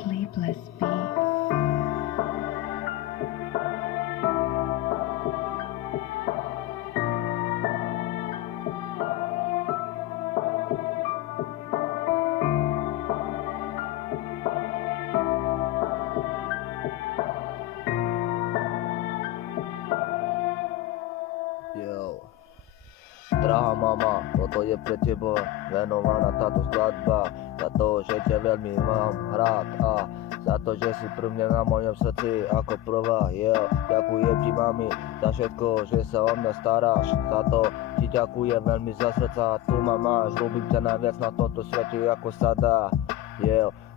Sleepless Beats. Yo. Drahá mama, toto je pre teba venovaná táto skladba, za to, že ťa veľmi mám rád a za to, že si pri mne na mojom srdci ako prvá. Ďakujem ti mami za všetko, že sa o mňa staráš, za to ti ďakujem veľmi za srdca, tu ma máš, ľúbim ťa najviac na tomto svete ako sa dá.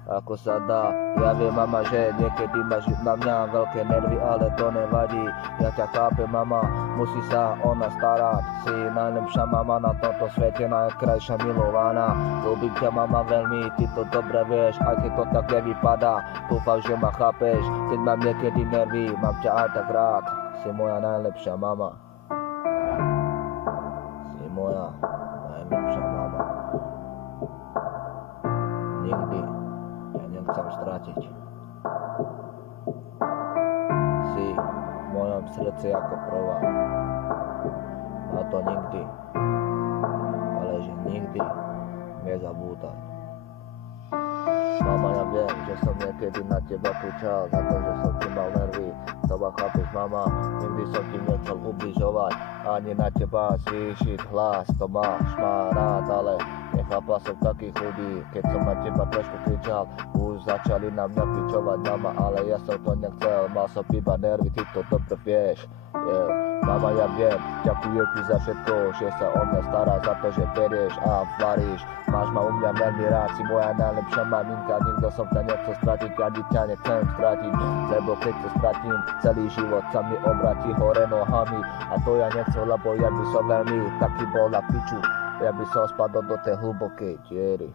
Ako sa dá. Ja viem mama, že niekedy máš na mňa veľké nervy, ale to nevadí. Ja ťa chápem mama, musí sa ona starať. Si najlepšia mama na tomto svete, najkrajšia milovaná. Ľúbim ťa mama veľmi, ty to dobre vieš, aj keď to tak nevypadá. Dúfam, že ma chápeš, keď mám niekedy nervy, mám ťa aj tak rád. Si moja najlepšia mama. Si moja najlepšia mama. Nikdy nechcem stratiť. Si v mojom srdci ako prvá. A to nikdy, ale že nikdy nezabúdať. Mama, ja viem, že som niekedy na teba kričal, za to, že som ti mal nervy. To ma chápeš mama, nikdy som ti nechcel ubližovať, ani na teba zvýšiť hlas. To máš ma rád, ale nechápal som taký chudý, keď som na teba trošku kričal. Už začali na mňa pičovať mama, ale ja som to nechcel, mal som iba nervy, ty to dobre vieš. Mama, ja viem, ďakujem ti za všetko, že sa o mňa stará, za to, že berieš a varíš. Máš ma u mňa veľmi rád, si moja najlepšia maminka, nikto som ťa nechcel stratiť, ani ťa nechcem stratiť, lebo keď sa stratím, celý život sa mi obratí hore nohami. A to ja nechcel, lebo ja by som veľmi taký bol na piču, ja by som spadol do tej hlbokej diery.